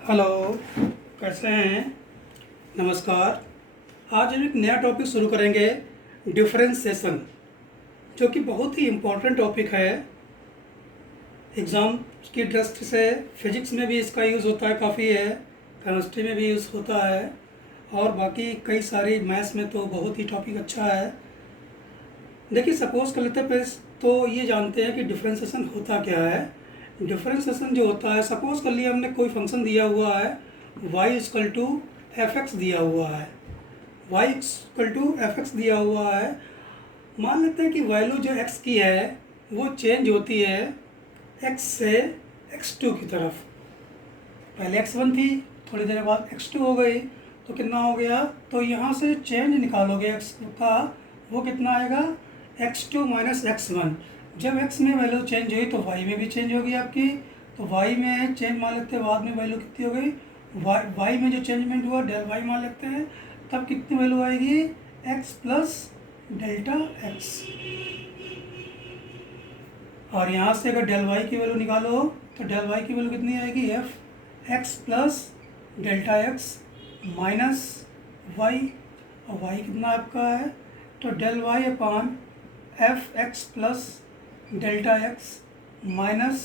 Hello, कैसे हैं? नमस्कार। आज हम एक नया टॉपिक शुरू करेंगे, डिफरेंशिएशन, जो कि बहुत ही इम्पोर्टेंट टॉपिक है। एग्ज़ाम की दृष्टि से फिजिक्स में भी इसका यूज़ होता है, काफ़ी है, केमिस्ट्री में भी यूज़ होता है, और बाकी कई सारी मैथ्स में तो बहुत ही टॉपिक अच्छा है। देखिए, सपोज़ कर लेते हैं तो ये जानते हैं कि डिफरेंशिएशन होता क्या है। डिफरेंशिएशन जो होता है, सपोज़ कर लिया हमने कोई फंक्शन दिया हुआ है y equal to f x दिया हुआ है, y equal to f x दिया हुआ है। मान लेते हैं कि वैल्यू जो x की है वो चेंज होती है x से x2 की तरफ। पहले x1 थी, थोड़ी देर बाद x2 हो गई, तो कितना हो गया? तो यहाँ से चेंज निकालोगे x का, वो कितना आएगा? x2 minus x1। जब x में वैल्यू चेंज हुई तो y में भी चेंज होगी आपकी, तो y में चेंज मान लेते हैं, बाद में वैल्यू कितनी हो गई? y में जो चेंजमेंट हुआ डेल y मान लेते हैं, तब कितनी वैल्यू आएगी? x plus delta x। और यहाँ से अगर डेल y की वैल्यू निकालो तो डेल y की वैल्यू कितनी आएगी? F x plus delta x minus y, और y कितना आपका है? तो del y upon f x plus delta x minus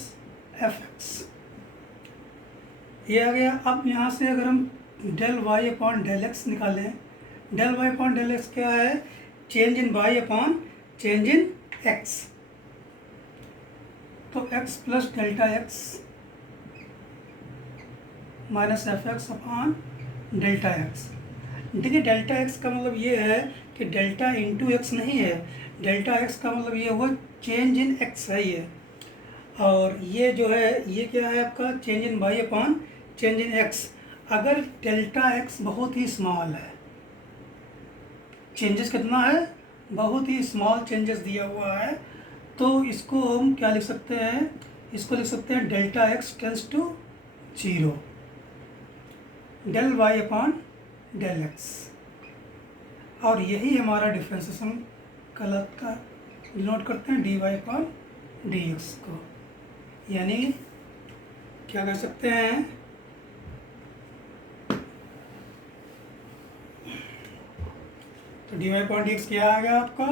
f x, ये आ गया। अब यहाँ से अगर हम del y upon del x निकालें, del y upon del x क्या है? Change in y upon change in x। तो x plus delta x minus f x upon delta x. देखिए, डेल्टा एक्स का मतलब ये है कि डेल्टा इंटू एक्स नहीं है, डेल्टा एक्स का मतलब ये हुआ चेंज इन एक्स है ये, और ये जो है ये क्या है आपका? Change in y upon change in x. अगर डेल्टा एक्स बहुत ही स्मॉल है, चेंजेस कितना है? बहुत ही स्मॉल चेंजेस दिया हुआ है, तो इसको हम क्या लिख सकते हैं? इसको लिख सकते हैं delta x tends to zero, del y upon del x. और यही हमारा डिफ्रेंसिएशन कहलाता है, डिनोट करते हैं d y upon d x को। यानी क्या कर सकते हैं? तो d y upon d x क्या आ गया आपका?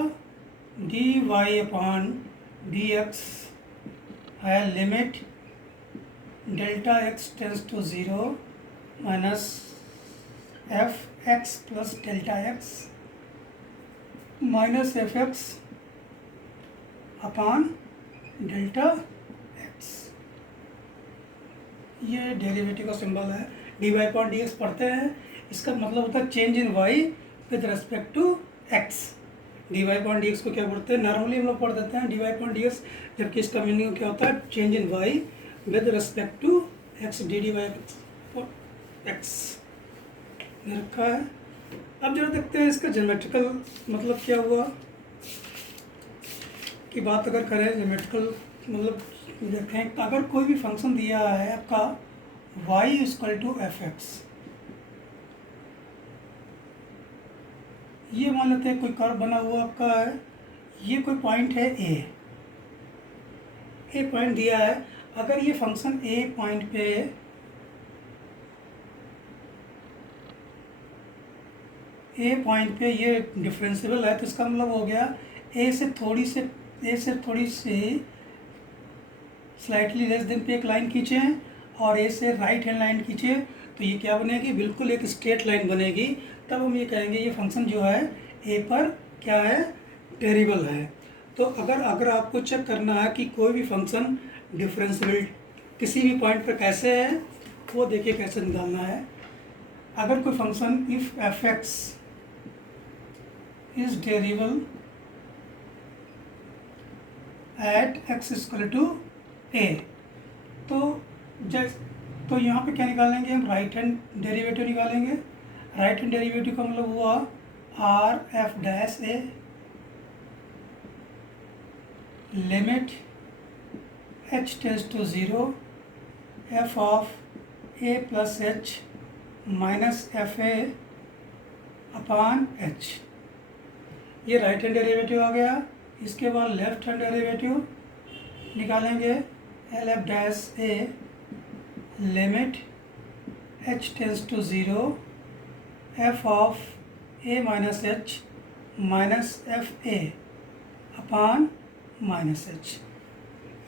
D y upon d x है limit delta x tends to zero minus f x plus delta x minus f x upon delta x. ये डेरिवेटिव का सिंबल है। D y upon d x पढ़ते हैं, इसका मतलब होता है change in y with respect to x. D y upon d x को क्या पढ़ते हैं? नॉर्मली हम लोग पढ़ देते हैं d y upon d x, जबकि इसका मीनिंग क्या होता है? Change in y with respect to x, d d y x रखा है। अब जरा देखते हैं इसका ज्योमेट्रिकल मतलब क्या हुआ की बात अगर करें। ज्योमेट्रिकल मतलब देखें, अगर कोई भी फंक्शन दिया है आपका y equal to f x, ये मान लेते हैं कोई कर्व बना हुआ आपका है, ये कोई पॉइंट है ए पॉइंट दिया है। अगर ये फंक्शन ए पॉइंट पे ये डिफरेंशिएबल है, तो इसका मतलब हो गया ए से थोड़ी सी स्लाइटली लेस देन पे एक लाइन खींचें, और ए से राइट हैंड लाइन खींचे, तो ये क्या बनेगी? बिल्कुल एक स्ट्रेट लाइन बनेगी। तब हम ये कहेंगे ये फंक्शन जो है ए पर क्या है? वेरिएबल है। तो अगर आपको चेक करना है कि कोई भी फंक्शन डिफरेंशिएबल किसी भी पॉइंट पर कैसे है, वो देखिए कैसे निकालना है। अगर कोई function if f x is variable at x equal to a, तो यहाँ पे क्या निकालेंगे हम? राइट हैंड डेरिवेटिव निकालेंगे। राइट हैंड डेरिवेटिव का मतलब हुआ r f dash a limit h tends to zero f of a plus h minus f a upon h. ये राइट हैंड डेरिवेटिव आ गया। इसके बाद लेफ्ट हैंड डेरिवेटिव निकालेंगे, l f dash a limit h tends to zero f of a minus h minus f A upon minus h।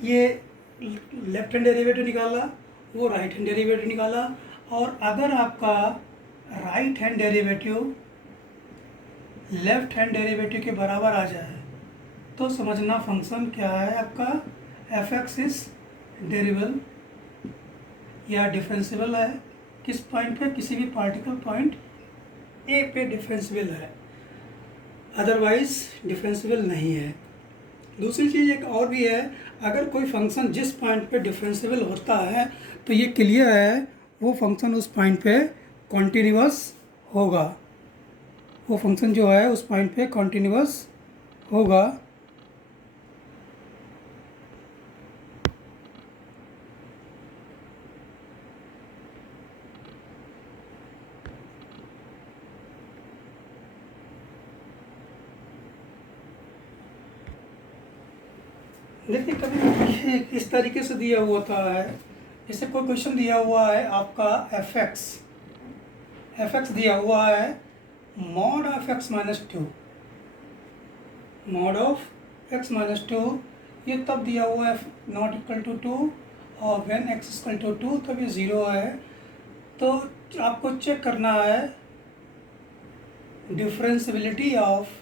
ये left hand derivative निकाला, वो right hand derivative निकाला। और अगर आपका right hand derivative left hand derivative के बराबर आ जाए तो समझना फंक्शन क्या है आपका, एफ एक्स इज डेरिवेबल या डिफरेंशियल है। किस पॉइंट पे, किसी भी पार्टिकल पॉइंट ए पे डिफरेंशियल है, अदरवाइज डिफरेंशियल नहीं है। दूसरी चीज़ एक और भी है, अगर कोई फंक्शन जिस पॉइंट पे डिफरेंशियल होता है तो ये क्लियर है वो फंक्शन उस पॉइंट पे कॉन्टीन्यूअस होगा, वो फंक्शन जो है उस पॉइंट पे कॉन्टीन्यूअस होगा। देखिए कभी इस तरीके से दिया हुआ होता है, जैसे कोई क्वेश्चन दिया हुआ है आपका एफ एक्स दिया हुआ है mod of x minus two, mod of x minus two, ये तब दिया हुआ है नॉट इक्वल टू टू, और when x equal to two तब ये ज़ीरो है। तो आपको चेक करना है differentiability of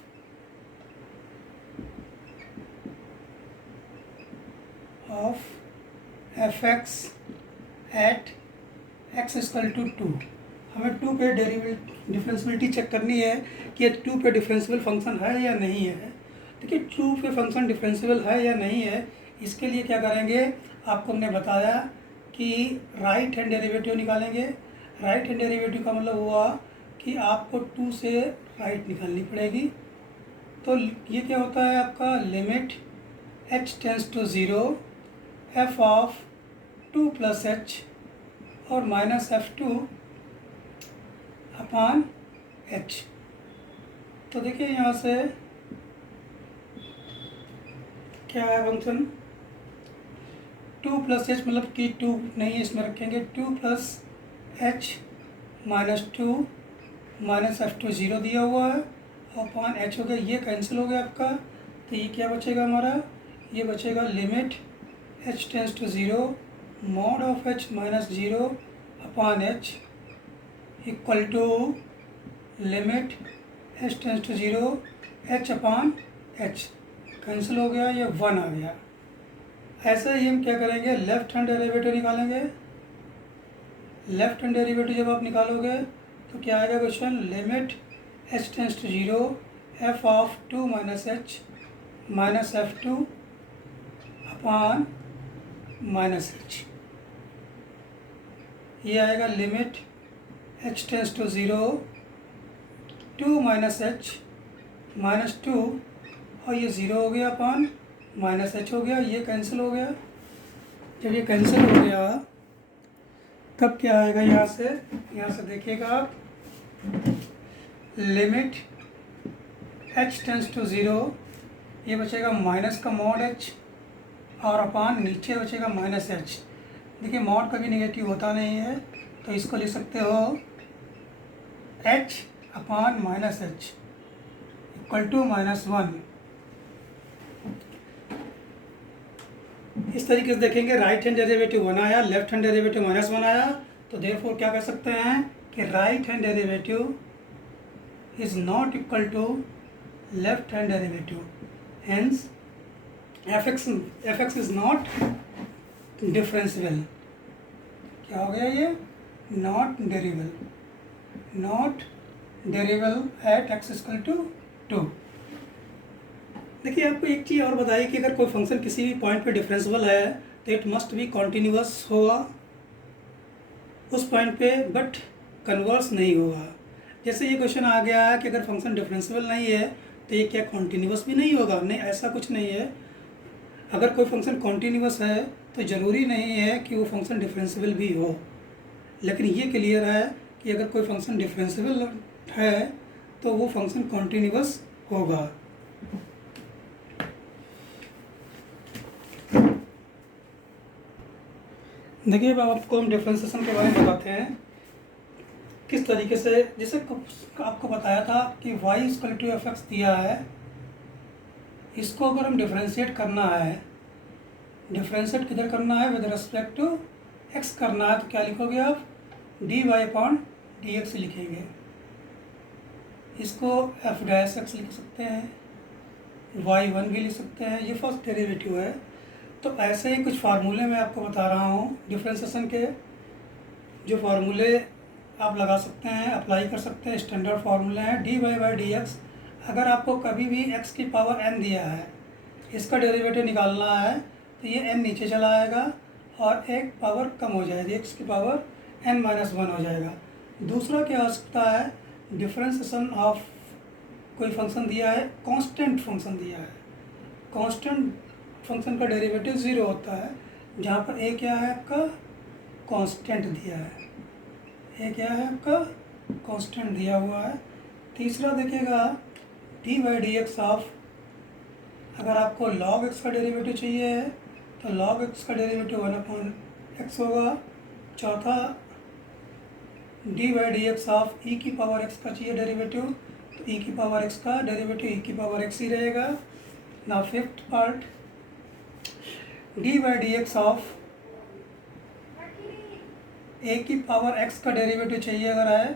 f x at x equal to two. हमें टू पे डिफरेंशियबिलिटी चेक करनी है कि टू पे डिफरेंशियल फंक्शन है या नहीं है। देखिए टू पे फंक्शन डिफरेंशियल है या नहीं है, इसके लिए क्या करेंगे, आपको हमने बताया कि राइट हैंड डेरिवेटिव निकालेंगे। राइट हैंड डेरिवेटिव का मतलब हुआ कि आपको टू से राइट निकालनी पड़ेगी। तो ये क्या होता है आपका, limit h tends to zero f of two plus h और minus f two upon h. तो देखिए यहाँ से क्या है फंक्शन, टू प्लस एच मतलब कि टू नहीं इसमें रखेंगे, to plus h minus to minus f to zero दिया हुआ है अपान एच हो गया, ये कैंसिल हो गया आपका। तो ये क्या बचेगा हमारा, ये बचेगा limit h tends to zero mod of h minus zero upon h equal to limit h tends to zero h upon h, cancel हो गया, ये वन आ गया। ऐसे ही हम क्या करेंगे, लेफ्ट हैंड डेरिवेटिव निकालेंगे। लेफ्ट हैंड डेरिवेटिव जब आप निकालोगे तो क्या आएगा question, limit h tends to zero f of two minus h minus f two upon minus h. ये आएगा limit h tends to zero two minus h minus two, और ये ज़ीरो हो गया अपान माइनस एच हो गया, ये कैंसिल हो गया। जब ये कैंसिल हो गया तब क्या आएगा यहाँ से देखिएगा आप, limit h tends to zero, ये बचेगा माइनस का मॉड h और अपान नीचे बचेगा माइनस एच। देखिए मॉड कभी नेगेटिव होता नहीं है, तो इसको लिख सकते हो h upon minus h equal to minus one. इस तरीके से देखेंगे, राइट हैंड डेरिवेटिव वन आया, left hand derivative minus one आया, तो देयरफॉर क्या कर सकते हैं कि right hand derivative is not equal to left hand derivative, hence f x is not differential. क्या हो गया ये, not डेरिवेबल eight x equal to two. देखिए आपको एक चीज़ और बताइए कि अगर कोई फंक्शन किसी भी पॉइंट पे डिफरेंशियल है तो इट मस्ट बी कॉन्टीन्यूअस होगा उस पॉइंट पे, बट कन्वर्स नहीं होगा। जैसे ये क्वेश्चन आ गया है कि अगर फंक्शन डिफरेंशियल नहीं है तो ये क्या कॉन्टीन्यूअस भी नहीं होगा, नहीं ऐसा कुछ नहीं है। अगर कोई फंक्शन कॉन्टीन्यूअस है तो ज़रूरी नहीं है कि वो फंक्शन डिफरेंशियल भी हो, लेकिन ये क्लियर है कि अगर कोई फंक्शन डिफरेंशियल है तो वो फंक्शन कॉन्टीन्यूअस होगा। देखिए अब आपको हम डिफरेंशिएशन के बारे में बताते हैं किस तरीके से, जैसे आपको बताया था कि y equal to f x दिया है, इसको अगर हम डिफ्रेंशिएट करना है, डिफ्रेंशिएट किधर करना है, विद रिस्पेक्ट टू x करना है, तो क्या लिखोगे आप, dy अपॉन डी एक्स लिखेंगे। इसको एफ डैश एक्स लिख सकते हैं, y1 भी लिख सकते हैं, ये फर्स्ट डेरिवेटिव है। तो ऐसे ही कुछ फार्मूले मैं आपको बता रहा हूँ डिफ्रेंशिएशन के, जो फार्मूले आप लगा सकते हैं, अप्लाई कर सकते हैं, स्टैंडर्ड फार्मूले हैं। dy बाई डी एक्स, अगर आपको कभी भी x की पावर n दिया है, इसका डेरिवेटिव निकालना है, तो ये n नीचे चला आएगा और एक पावर कम हो जाएगी, x की पावर n-1 हो जाएगा। दूसरा क्या हो सकता है, डिफ्रेंशिएशन ऑफ कोई फंक्शन दिया है, कांस्टेंट फंक्शन दिया है, कांस्टेंट फंक्शन का डेरिवेटिव 0 होता है, जहाँ पर a क्या है आपका, कांस्टेंट दिया है, a क्या है आपका, कांस्टेंट दिया हुआ है। तीसरा देखिएगा D by d x of, अगर आपको log x का डेरिवेटिव चाहिए है तो log x का डेरिवेटिव 1/x होगा। चौथा d by d x of e की पावर x का चाहिए डेरिवेटिव, तो ई की पावर x का डेरिवेटिव ई की पावर x ही रहेगा। ना fifth part, d by d x of a की पावर x का डेरिवेटिव चाहिए अगर है,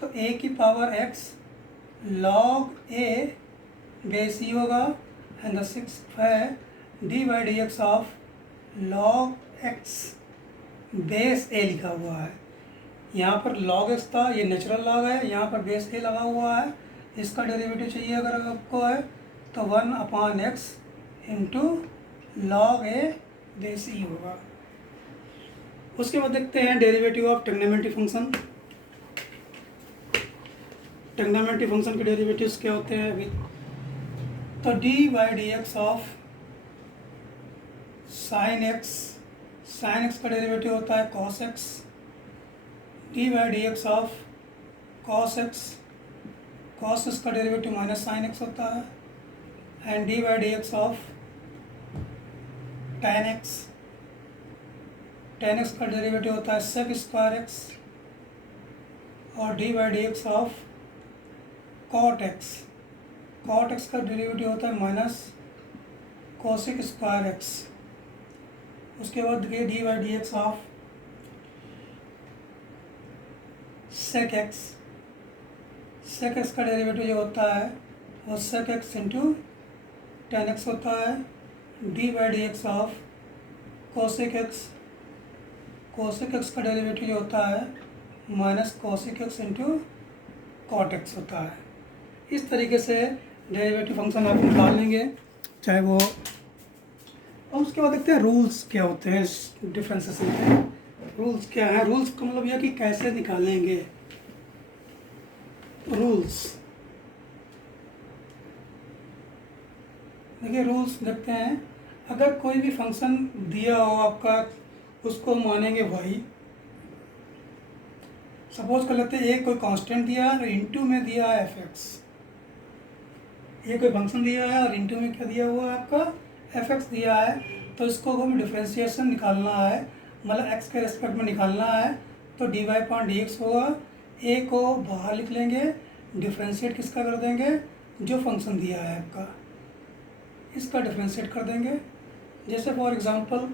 तो ए की power x log a base e होगा। एंड द सिक्स्थ है d by d x of log x base a लिखा हुआ है, यहाँ पर log x था, ये नेचुरल लॉग है, यहाँ पर बेस ए लगा हुआ है, इसका डेरिवेटिव चाहिए अगर आपको है तो 1/x into log a base e होगा। उसके बाद देखते हैं derivative of trigonometry function. Trigonometry function के डेरिवेटिव्स क्या होते हैं अभी, तो d by d x of sine x, sine x का डेरिवेटिव होता है cos x, d by d x of cos x, cos x का डेरिवेटिव माइनस साइन एक्स होता है, and d by d x of tan x, tan x का derivative होता है sec square x, और d by d x of cot x, cot x का derivative होता है माइनस कोसिक स्क्वायर एक्स। उसके बाद देखिए d by d x of sec x, sec x का डेरिवेटिव जो होता है वो sec x into tan x होता है। D by d x of cosec x, cosec x का डेरिवेटिव जो होता है minus cosec x into cot x होता है। इस तरीके से डेरिवेटिव फंक्शन आप निकाल लेंगे, चाहे वो। और उसके बाद देखते हैं रूल्स क्या होते हैं डिफरेंशिएशन के। रूल्स क्या है, रूल्स का मतलब यह कि कैसे निकालेंगे। रूल्स देखिए, रूल्स देखते हैं, अगर कोई भी फंक्शन दिया हो आपका, उसको मानेंगे y। सपोज कर लेते हैं एक कोई कांस्टेंट दिया है और इनटू में दिया है fx, ये कोई फंक्शन दिया है और इनटू में क्या दिया हुआ है आपका fx दिया है, तो इसको हमें डिफरेंशिएशन निकालना है, मतलब x के रेस्पेक्ट में निकालना है, तो dy अपॉन डी एक्स होगा। a को बाहर लिख लेंगे, डिफरेंशिएट किसका कर देंगे, जो फंक्शन दिया है आपका, इसका डिफरेंशिएट कर देंगे। जैसे for example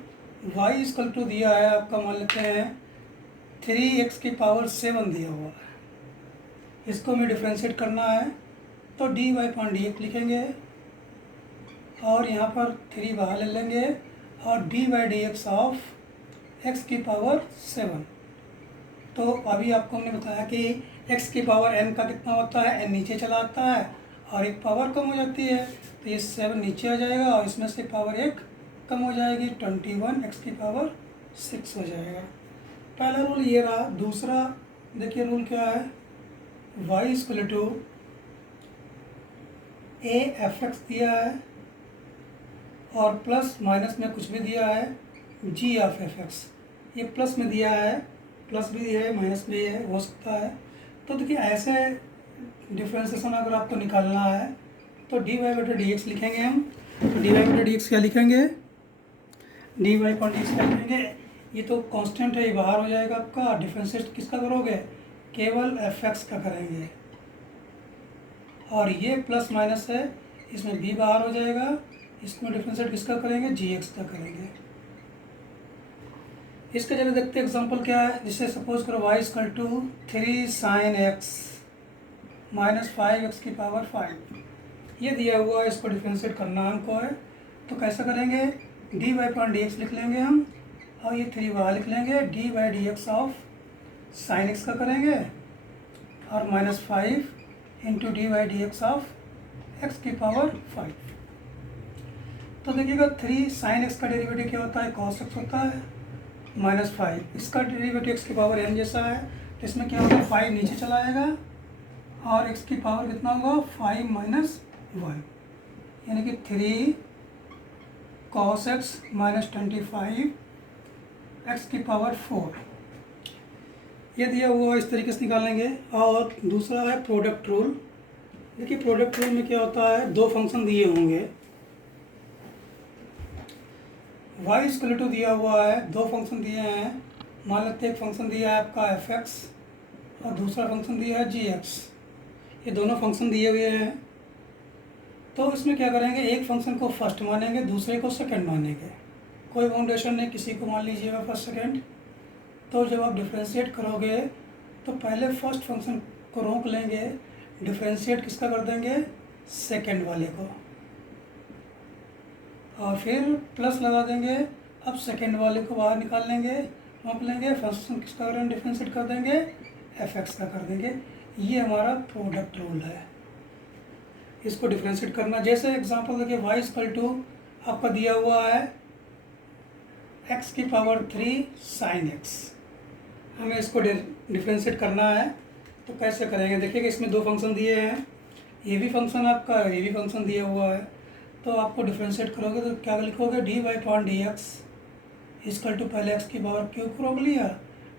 y equal to दिया है आपका, मान लेते हैं 3x की पावर 7 दिया हुआ है, इसको हमें डिफरेंशिएट करना है, तो dy अपॉन डी एक्स लिखेंगे और यहाँ पर 3 बाहर ले लेंगे और d by d x of x की पावर 7। तो अभी आपको हमने बताया कि x की पावर n का कितना होता है, n नीचे चला आता है और एक पावर कम हो जाती है, तो ये 7 नीचे आ जाएगा और इसमें से पावर एक कम हो जाएगी, 21 x की पावर 6 हो जाएगा। पहला रूल ये रहा। दूसरा देखिए रूल क्या है, y equal to a f x दिया है और प्लस माइनस में कुछ भी दिया है g ऑफ एफ एक्स, ये प्लस में दिया है, प्लस भी है माइनस भी है, हो सकता है। तो देखिए ऐसे डिफरेंशिएशन अगर आपको निकालना है तो डी वाई बटा डी एक्स लिखेंगे हम। तो डी वाई बटा डी एक्स क्या लिखेंगे, डी वाई बटा डी एक्स क्या लिखेंगे, ये तो कांस्टेंट है, ये बाहर हो जाएगा आपका। डिफरेंशिएट किसका करोगे, केवल एफ एक्स का करेंगे, और ये प्लस माइनस है, इसमें बी बाहर हो जाएगा, इसमें डिफ्रेंशिएट किसका करेंगे, जी एक्स का करेंगे। इसके जगह देखते हैं एग्जांपल क्या है, जिससे सपोज करो y equal to 3 sin x minus 5x की पावर 5, ये दिया हुआ है, इसको डिफ्रेंशिएट करना हमको है। तो कैसे करेंगे, d y point d x लिख लेंगे हम, और ये 3 बाहर लिख लेंगे, d by d x of sine x का करेंगे, और minus 5 into d by d x of x की पावर 5। तो देखिएगा 3 sin x का डेरिवेटिव क्या होता है, cos x होता है, माइनस 5 इसका डेरिवेटिव x की पावर n जैसा है, तो इसमें क्या होगा, 5 नीचे चला आएगा, और x की पावर कितना होगा, 5 माइनस 1, यानी कि 3 cos x माइनस 25 x की पावर 4। ये दिया हुआ इस तरीके से निकालेंगे। और दूसरा है प्रोडक्ट रूल। देखिए प्रोडक्ट रूल में क्या होता है, दो फंक्शन दिए होंगे, y इक्वल टू दिया हुआ है, दो फंक्शन दिए हैं, मान लेते हैं एक फंक्शन दिया है आपका एफ एक्स और दूसरा फंक्शन दिया है जी एक्स, ये दोनों फंक्शन दिए हुए हैं। तो इसमें क्या करेंगे, एक फंक्शन को फर्स्ट मानेंगे, दूसरे को सेकंड मानेंगे, कोई बाउंडेशन नहीं, किसी को मान लीजिएगा फर्स्ट सेकंड। तो जब आप डिफ्रेंशिएट करोगे तो पहले फर्स्ट फंक्शन को रोक लेंगे, डिफ्रेंशिएट किसका कर देंगे, सेकंड वाले को, और फिर प्लस लगा देंगे। अब सेकंड वाले को बाहर निकाल लेंगे, रोक लेंगे, फर्स्ट फंक्शन किसका करेंगे, डिफ्रेंशिएट कर देंगे, एफ एक्स का कर देंगे। ये हमारा प्रोडक्ट रूल है, इसको डिफ्रेंशिएट करना। जैसे एग्जांपल देखिए, y इक्वल टू आपका दिया हुआ है x की पावर 3 sin x, हमें इसको डिफ्रेंशिएट करना है। तो कैसे करेंगे, देखिएगा इसमें दो फंक्शन दिए हैं, ये भी फंक्शन आपका, ये भी फंक्शन दिया हुआ है। तो आपको डिफ्रेंशिएट करोगे तो क्या लिखोगे, d by point d x equal to पहले एक्स की पावर क्यूब को रोक लिया,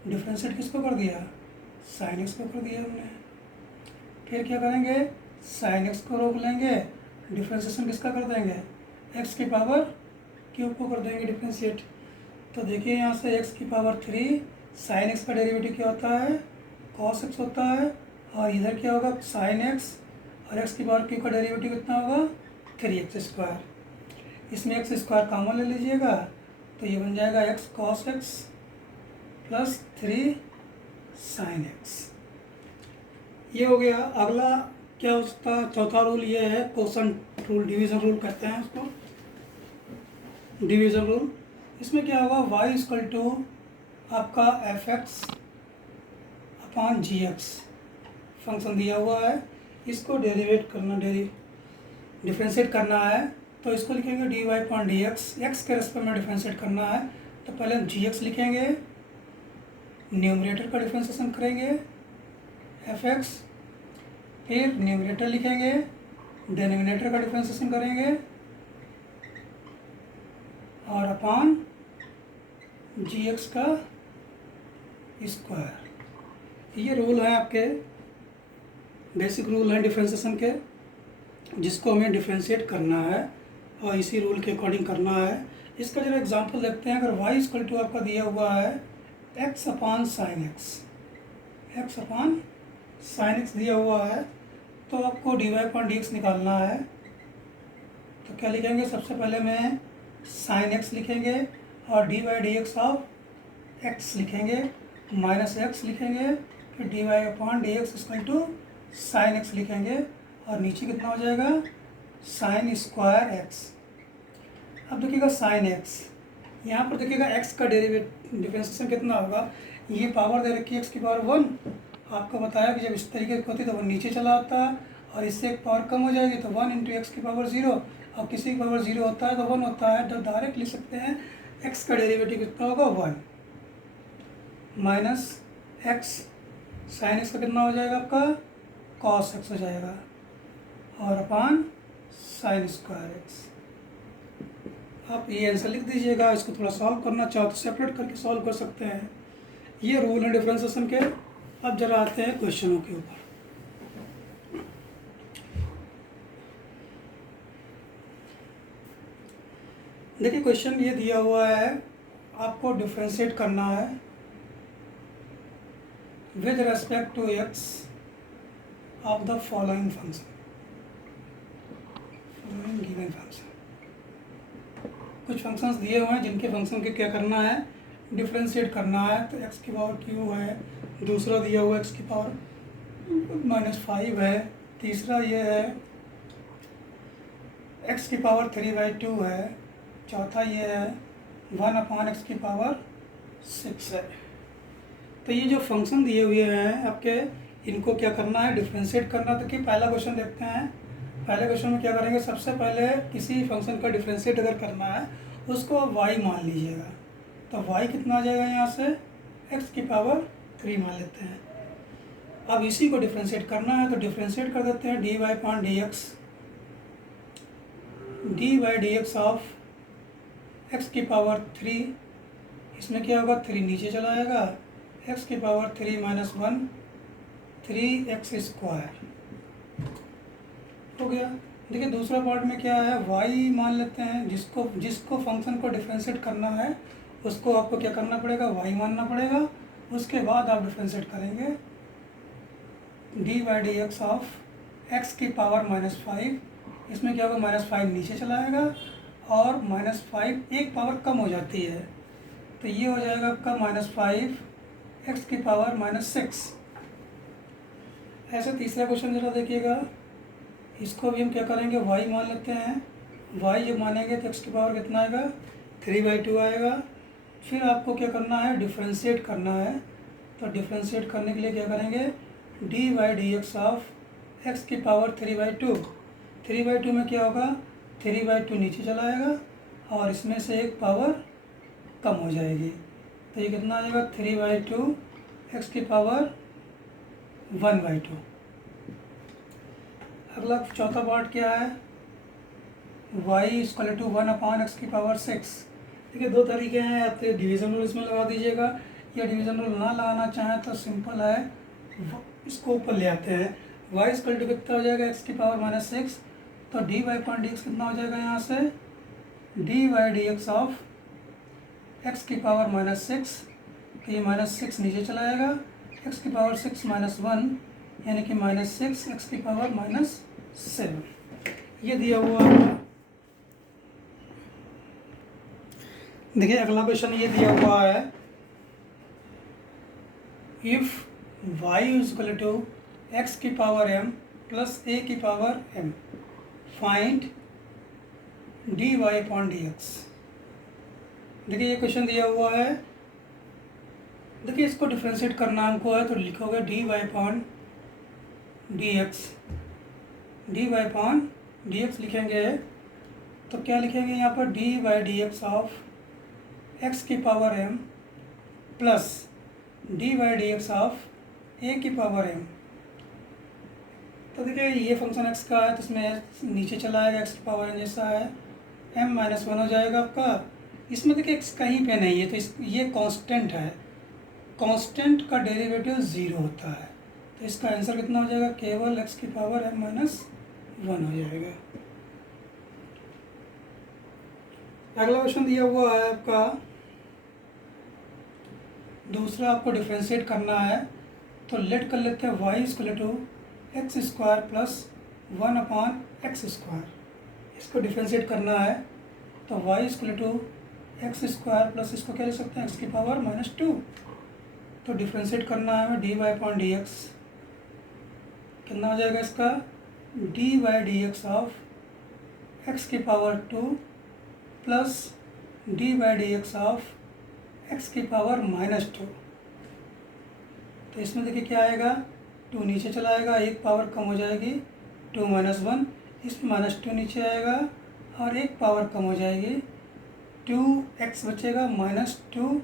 डिफ्रेंशिएट किसको कर दिया, साइन एक्स को कर दिया हमने। फिर क्या करेंगे, साइन एक्स को रोक लेंगे, डिफ्रेंशिएशन किसका कर देंगे, एक्स की पावर क्यूब को कर देंगे डिफ्रेंशिएट। तो देखिए यहाँ से एक्स की पावर 3 साइन एक्स का डेरिवेटिव क्या होता है, कॉस एक्स होता है, और इधर क्या होगा, साइन एक्स, और एक्स की पावर क्यूब का डेरिवेटिव कितना होगा, 3x स्क्वायर। इसमें एक्स स्क्वायर कॉमन ले लीजिएगा, तो ये बन जाएगा x cos x plus 3 sine x. ये हो गया। अगला क्या हो सकता है, चौथा रूल ये है कोशेंट रूल, डिवीज़न रूल कहते हैं उसको, डिवीज़न रूल। इसमें क्या होगा, y इक्वल टू आपका F x upon g x function दिया हुआ है, इसको डेरिवेट करना, डिफ्रेंशिएट करना है। तो इसको लिखेंगे d y point d x, x के रेस्पेक्ट में डिफ्रेंशिएट करना है। तो पहले हम जी एक्स लिखेंगे, न्यूमरेटर का डिफ्रेंशिएशन करेंगे एफ एक्स, फिर न्यूमरेटर लिखेंगे, डिनोमिनेटर का डिफ्रेंशिएशन करेंगे, और अपॉन जी एक्स का स्क्वायर। ये रूल है आपके, बेसिक रूल हैं डिफ्रेंशिएशन के, जिसको हमें डिफ्रेंशिएट करना है और इसी रूल के अकॉर्डिंग करना है। इसका जरा एग्जांपल देखते हैं। अगर y इक्वल टू आपका दिया हुआ है x upon sine x, x upon sine x दिया हुआ है, तो आपको d y upon d x निकालना है। तो क्या लिखेंगे, सबसे पहले में साइन एक्स लिखेंगे, और d y d x of x लिखेंगे, माइनस एक्स लिखेंगे, फिर d y upon d x equal to sine x लिखेंगे, और नीचे कितना हो जाएगा, साइन स्क्वायर एक्स। अब देखिएगा साइन एक्स, यहाँ पर देखिएगा एक्स का डिफ्रेंशिएशन कितना होगा, ये पावर दे रखी है एक्स की पावर 1, आपको बताया कि जब इस तरीके की होती है तो 1 नीचे चला आता है, और इससे एक पावर कम हो जाएगी तो 1 इंटू एक्स की पावर 0, और किसी की पावर 0 होता है तो 1 होता है। तो डायरेक्ट लिख सकते हैं एक्स का डेरिवेटिव कितना होगा, 1 माइनस एक्स, साइन एक्स का कितना हो जाएगा आपका, कॉस एक्स हो जाएगा, और अपान साइन स्क्वायर एक्स। आप ये आंसर लिख दीजिएगा। इसको थोड़ा सॉल्व करना चाहो तो सेपरेट करके सॉल्व कर सकते हैं। ये रूल है डिफरेंशिएशन के। अब जरा आते हैं क्वेश्चनों के ऊपर। देखिए क्वेश्चन ये दिया हुआ है, आपको डिफरेंशिएट करना है with respect to x of the following function, following given function. कुछ फंक्शंस दिए हुए हैं जिनके फंक्शन के क्या करना है, डिफ्रेंशिएट करना है। तो एक्स की पावर क्यू है, दूसरा दिया हुआ एक्स की पावर -5 है, तीसरा ये है एक्स की पावर 3/2 है, चौथा ये है 1/x की पावर 6 है। तो ये जो फंक्शन दिए हुए हैं आपके, इनको क्या करना है, डिफ्रेंशिएट करना। तो कि पहला क्वेश्चन देखते हैं। पहले क्वेश्चन में क्या करेंगे, सबसे पहले किसी फंक्शन का डिफ्रेंशिएट अगर करना है उसको y मान लीजिएगा। तो y कितना आ जाएगा, यहाँ से x की पावर 3 मान लेते हैं। अब इसी को डिफ्रेंशिएट करना है तो डिफ्रेंशिएट कर देते हैं, dy/dx ऑफ x की पावर 3, इसमें क्या होगा, 3 नीचे चला आएगा, x की पावर 3 - 1 3x² हो गया। देखिए दूसरा पार्ट में क्या है, y मान लेते हैं। जिसको फंक्शन को डिफ्रेंशिएट करना है उसको आपको क्या करना पड़ेगा, y मानना पड़ेगा। उसके बाद आप डिफ्रेंशिएट करेंगे dy/dx ऑफ x की पावर -5, इसमें क्या होगा, -5 नीचे चला आएगा और -5 एक पावर कम हो जाती है, तो ये हो जाएगा आपका -5 x की पावर -6। ऐसे तीसरा क्वेश्चन जरा देखिएगा, इसको भी हम क्या करेंगे, y मान लेते हैं। y जब मानेंगे तो x की पावर कितना आएगा, 3/2 आएगा। फिर आपको क्या करना है, डिफ्रेंशिएट करना है। तो डिफ्रेंशिएट करने के लिए क्या करेंगे, dy/dx ऑफ x की पावर 3/2। 3/2 में क्या होगा, 3/2 नीचे चला आएगा और इसमें से एक पावर कम हो जाएगी, तो ये कितना आ जाएगा, 3/2 x की पावर 1/2। अगला चौथा पार्ट क्या है, y = 1/x की पावर 6। देखिए दो तरीके हैं, या तो डिवीज़न रूल इसमें लगा दीजिएगा, या डिवीज़न रूल ना लगाना चाहें तो सिंपल है, इसको ऊपर ले आते हैं। y = कितना हो जाएगा, x की पावर -6, तो dy/dx कितना हो जाएगा, यहाँ से dy/dx ऑफ x की पावर -6, तो ये -6 नीचे चला आएगा, x की पावर 6 - 1 यानी कि -6 x की पावर -7, ये दिया हुआ है। देखिए अगला क्वेश्चन ये दिया हुआ है, इफ y = x की पावर m प्लस a की पावर m, फाइंड dy/dx। देखिए ये क्वेश्चन दिया हुआ है। देखिए इसको डिफ्रेंशिएट करना हमको है, तो लिखोगे dy/dx लिखेंगे। तो क्या लिखेंगे यहाँ पर, dy/dx ऑफ x की power m plus dy/dx of a की पावर m। तो देखिए ये फंक्शन x का है तो इसमें नीचे चला आएगा, x की पावर n जैसा है, m - 1 हो जाएगा आपका। इसमें देखिए x कहीं पे नहीं है, तो ये कांस्टेंट है, कांस्टेंट का डेरिवेटिव 0 होता है, तो इसका आंसर कितना हो जाएगा, केवल x की पावर m - 1 हो जाएगा। अगला क्वेश्चन दिया हुआ है आपका, दूसरा आपको डिफ्रेंशिएट करना है। तो लेट कर लेते हैं y = x² प्लस 1/x², इसको डिफ्रेंशिएट करना है। तो y = x² प्लस इसको क्या लिख सकते हैं, x की पावर -2। तो डिफ्रेंशिएट करना है हमें dy/dx, कितना हो जाएगा इसका, dy/dx ऑफ x की power 2 plus dy/dx of x की पावर -2। तो इसमें देखिए क्या आएगा, 2 नीचे चला आएगा, एक पावर कम हो जाएगी, 2 - 1, इसमें -2 नीचे आएगा और एक पावर कम हो जाएगी, 2x बचेगा, -2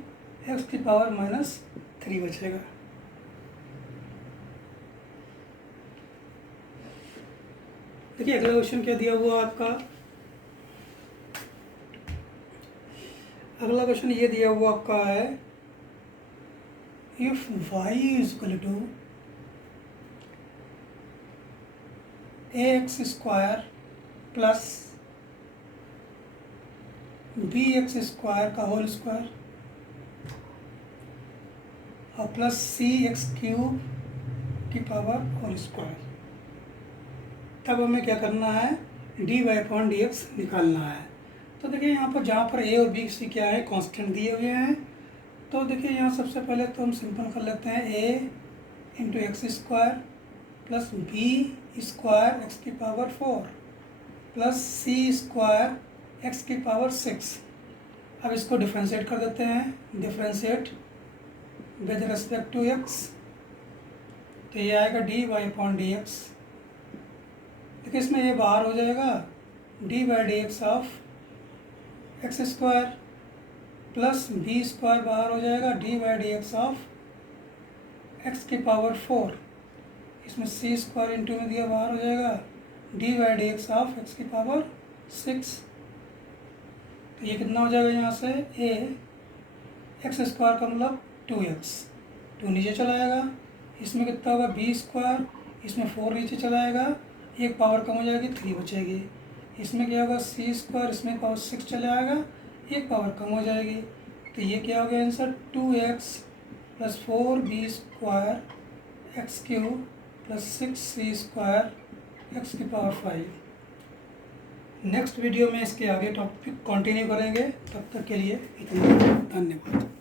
x की पावर -3 बचेगा। देखिए अगला क्वेश्चन क्या दिया हुआ आपका, अगला क्वेश्चन ये दिया हुआ आपका है, if y = ax² plus bx² का होल स्क्वायर और प्लस सी एक्स क्यूब की पावर होल स्क्वायर। तब हमें क्या करना है, d y upon d x निकालना है। तो देखिए यहाँ पर जहाँ पर ए और बी सी क्या है, कांस्टेंट दिए हुए हैं। तो देखिए यहाँ सबसे पहले तो हम सिंपल कर लेते हैं, a into x square plus b square x की पावर 4 प्लस सी स्क्वायर एक्स की पावर 6। अब इसको डिफ्रेंशिएट कर देते हैं, differentiate with respect to x. तो ये आएगा d y upon d x. देखिए इसमें ये बाहर हो जाएगा, d by d x of x square plus b square बाहर हो जाएगा, d by d x of x की पावर 4। इसमें सी स्क्वायर इंटू में दिया बाहर हो जाएगा, d by d x of x की पावर 6। तो ये कितना हो जाएगा यहाँ से, ए एक्स स्क्वायर का मतलब 2x, 2 नीचे चला जाएगा। इसमें कितना होगा बी स्क्वायर, इसमें 4 नीचे चला जाएगा, एक पावर कम हो जाएगी, 3 बचेगी। इसमें क्या होगा सी स्क्वायर, इसमें पावर 6 चला आएगा, एक पावर कम हो जाएगी। तो ये क्या हो गया answer, 2x plus 4b square x cube plus 6c square x की पावर 5। नेक्स्ट वीडियो में इसके आगे टॉपिक कंटिन्यू करेंगे। तब तक के लिए इतना, धन्यवाद।